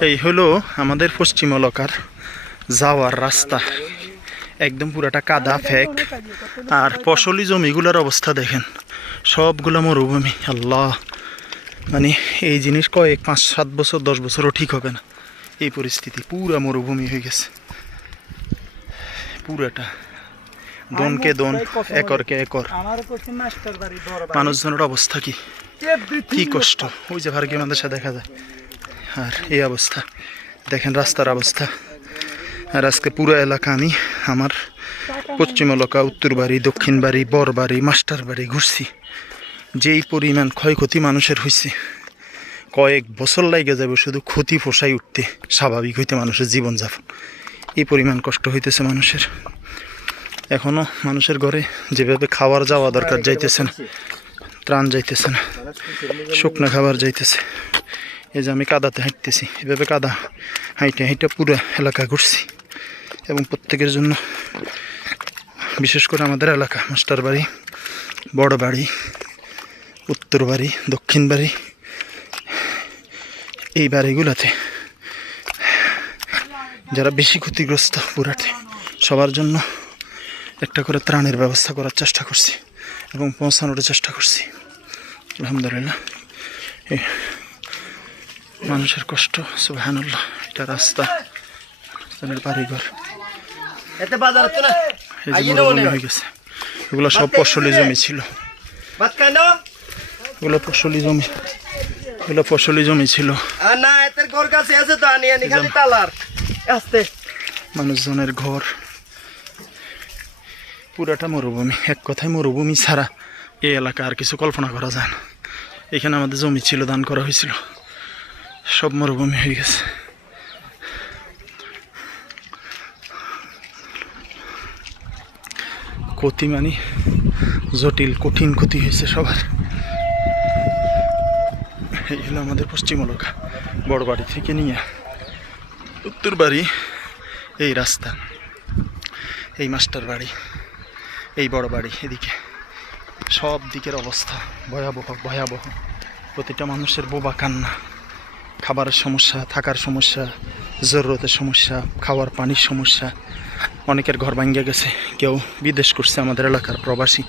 এই হলো আমাদের পশ্চিম এলাকার যাওয়ার রাস্তা। একদম পুরাটা কাদা ফেক। আর ফসলি জমিগুলোর অবস্থা দেখেন। সবগুলো মরুভূমি। আল্লাহ। মানে এই জিনিস কয়েক পাঁচ সাত বছর দশ বছরও ঠিক হবে না। এই পরিস্থিতি পুরা মরুভূমি হয়ে গেছে। পুরাটা। দনকে দন একরকে একর। মানুষজনের অবস্থা কি? কি কষ্ট? ওই যে ভারতীয় মানুষের দেখা যায়। আর এই অবস্থা। দেখেন রাস্তার অবস্থা। আর আজকে পুরো এলাকা আমি আমার পশ্চিম এলাকা, উত্তর বাড়ি, দক্ষিণ বাড়ি, বর বাড়ি, মাস্টার বাড়ি ঘুরছি। যেই পরিমাণ ক্ষয়ক্ষতি মানুষের হয়েছে কয়েক বছর লাগে যাবে শুধু ক্ষতি পোষাই উঠতে স্বাভাবিক হইতে মানুষের জীবনযাপন। এই পরিমাণ কষ্ট হইতেছে মানুষের। এখনও মানুষের ঘরে যেভাবে খাওয়ার যাওয়া দরকার যাইতেছে না, ত্রাণ যাইতেছে না, শুকনো খাবার যাইতেছে। এই যে আমি কাদাতে হাঁটতেছি। এভাবে কাদা হাঁটে হাইটে পুরো এলাকা ঘুরছি। এবং প্রত্যেকের জন্য বিশেষ করে আমাদের এলাকা, মাস্টার বাড়ি, বড় বাড়ি, উত্তর বাড়ি, দক্ষিণ বাড়ি, এই বাড়িগুলোতে যারা বেশি ক্ষতিগ্রস্ত পুরাটে সবার জন্য একটা করে ত্রাণের ব্যবস্থা করার চেষ্টা করছি এবং পৌঁছানোর চেষ্টা করছি। আলহামদুলিল্লাহ। মানুষের কষ্ট সুবাহানুল্লাহ এটা রাস্তা বাড়িঘর। হয়ে গেছে। এগুলো সব ফসলি জমি ছিল। এগুলো ফসলি জমি। এগুলো ফসলি জমি ছিল। মানুষজনের ঘর। পুরাটা মরুভূমি। এক কথায় মরুভূমি ছাড়া এই এলাকা আর কিছু কল্পনা করা যায় না। এখানে আমাদের জমি ছিল দান করা হয়েছিল। সব মরুভূমি হয়ে গেছে। ক্ষতি মানে জটিল, কঠিন ক্ষতি হয়েছে সবার। এই হলো আমাদের পশ্চিম এলাকা, বড় বাড়ি থেকে নিয়ে উত্তর বাড়ি এই রাস্তা, এই মাস্টার বাড়ি, এই বড় বাড়ি এদিকে। সব দিকের অবস্থা ভয়াবহ ভয়াবহ। প্রতিটা মানুষের বোবা কান্না। খাবারের সমস্যা, থাকার সমস্যা, জরুরতের সমস্যা, খাওয়ার পানির সমস্যা। অনেকের ঘর ভাঙ্গে গেছে। কেউ বিদেশ করছে, আমাদের এলাকার প্রবাসী।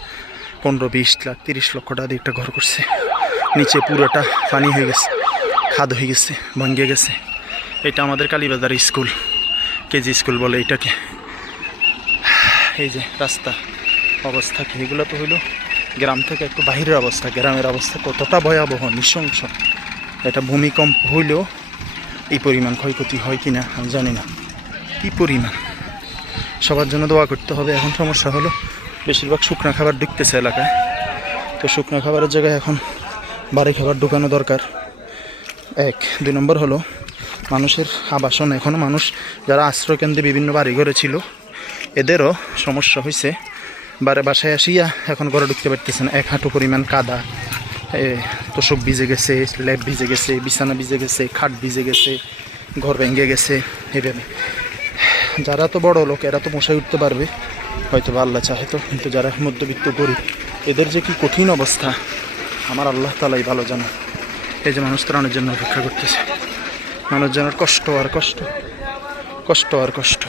পনেরো, বিশ লাখ তিরিশ লক্ষ টাকা দিয়ে একটা ঘর করছে। নিচে পুরোটা পানি হয়ে গেছে, খাদ হয়ে গেছে ভাঙ্গে গেছে। এটা আমাদের কালীবাজার স্কুল, কেজি স্কুল বলে এটাকে। এই যে রাস্তা অবস্থা কি? এগুলো তো হইল গ্রাম থেকে একটু বাহিরের অবস্থা। গ্রামের অবস্থা কতটা ভয়াবহ, নৃশংস। এটা ভূমিকম্প হইলেও এই পরিমাণ ক্ষয়ক্ষতি হয় কি না আমি জানি না। কি পরিমাণ? সবার জন্য দোয়া করতে হবে। এখন সমস্যা হলো, বেশিরভাগ শুকনা খাবার ঢুকতেছে এলাকায়। তো শুকনা খাবারের জায়গায় এখন বাড়ি খাবার ঢুকানো দরকার। এক। দুই নম্বর হলো, মানুষের আবাসন এখনও মানুষ যারা আশ্রয়কেন্দ্রে বিভিন্ন বাড়ি ঘরে ছিল, এদেরও সমস্যা হয়েছে বারে বাসায় আসিয়া এখন ঘরে ঢুকতে পারতেছে না। এক হাঁটু পরিমাণ কাদা তোষক ভিজে গেছে, ল্যাব ভিজে গেছে, বিছানা ভিজে গেছে, খাট ভিজে গেছে, ঘর ভেঙে গেছে এভাবে যারা তো বড় লোক, এরা তো মশাই উঠতে পারবে। হয়তো বা আল্লাহ চাহে তো, কিন্তু যারা মধ্যবিত্ত গরিব, এদের যে কি কঠিন অবস্থা, আমার আল্লাহ তালাই ভালো জানে। এই যে মানুষ ত্রাণের জন্য অপেক্ষা করতেছে। মানুষজনের কষ্ট আর কষ্ট কষ্ট আর কষ্ট।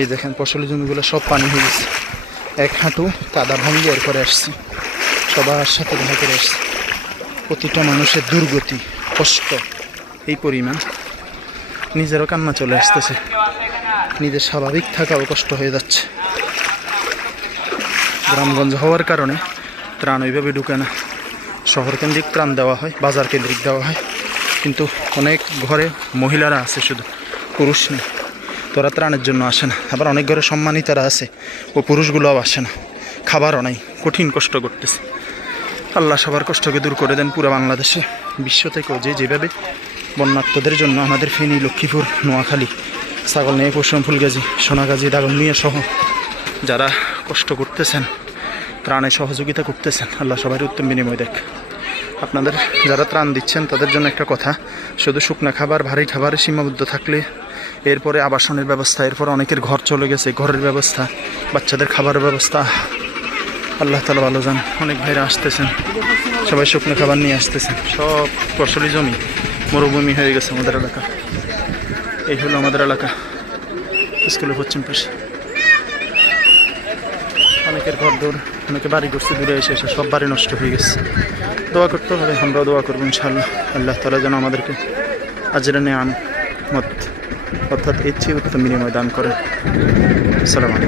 এই দেখেন, ফসলি জমিগুলো সব পানি হয়ে গেছে। এক হাঁটু কাদা ভাঙিয়ে এরপরে আসছি। সবার সাথে দেখা করে আসছি প্রতিটা মানুষের দুর্গতি, কষ্ট, এই পরিমাণ নিজেরও কান্না চলে আসতেছে। নিজের স্বাভাবিক থাকাও কষ্ট হয়ে যাচ্ছে। গ্রামগঞ্জ হওয়ার কারণে ত্রাণ ওইভাবে ঢুকে না। শহর কেন্দ্রিক ত্রাণ দেওয়া হয় বাজার কেন্দ্রিক দেওয়া হয়। কিন্তু অনেক ঘরে মহিলারা আছে শুধু, পুরুষ নেই। তোরা ত্রাণের জন্য আসে না। আবার অনেক ঘরে সম্মানিতারা আছে, ও পুরুষগুলোও আসে না। খাবারও নাই, কঠিন কষ্ট করতেছে। আল্লাহ সবার কষ্টকে দূর করে দেন পুরো বাংলাদেশে। বিশ্ব থেকেও যে যেভাবে বন্যার্থদের জন্য আমাদের ফেনী, লক্ষ্মীপুর, নোয়াখালী, ছাগল নিয়ে পশ্চিম ফুলগাজী, সোনাগাজী দাগনমিয়া সহ যারা কষ্ট করতেছেন ত্রাণে সহযোগিতা করতেছেন, আল্লাহ সবার উত্তম বিনিময় দেখ। আপনাদের যারা ত্রাণ দিচ্ছেন, তাদের জন্য একটা কথা, শুধু শুকনা খাবার, ভারী খাবারে সীমাবদ্ধ থাকলে এরপরে আবাসনের ব্যবস্থা, এরপরে অনেকের ঘর চলে গেছে, ঘরের ব্যবস্থা, বাচ্চাদের খাবারের ব্যবস্থা আল্লাহ তালা ভালো যান অনেক ভাইরা আসতেছেন। সবাই শুকনো খাবার নিয়ে আসতেছেন। সব ফসলি জমি, মরুভূমি হয়ে গেছে আমাদের এলাকা। এই হলো আমাদের এলাকা, স্কুলের পশ্চিম পাশে। অনেকের ঘর দূর অনেকে বাড়ি করছে দূরে এসে এসে সব বাড়ি নষ্ট হয়ে গেছে। দোয়া করতে হবে, আমরাও দোয়া করব ইনশাল্লাহ আল্লাহ তালা যেন আমাদেরকে আজরা নেয়াম মত, অর্থাৎ ইচ্ছে উত্তম বিনিময় দান করেন। আসসালামু আলাইকুম।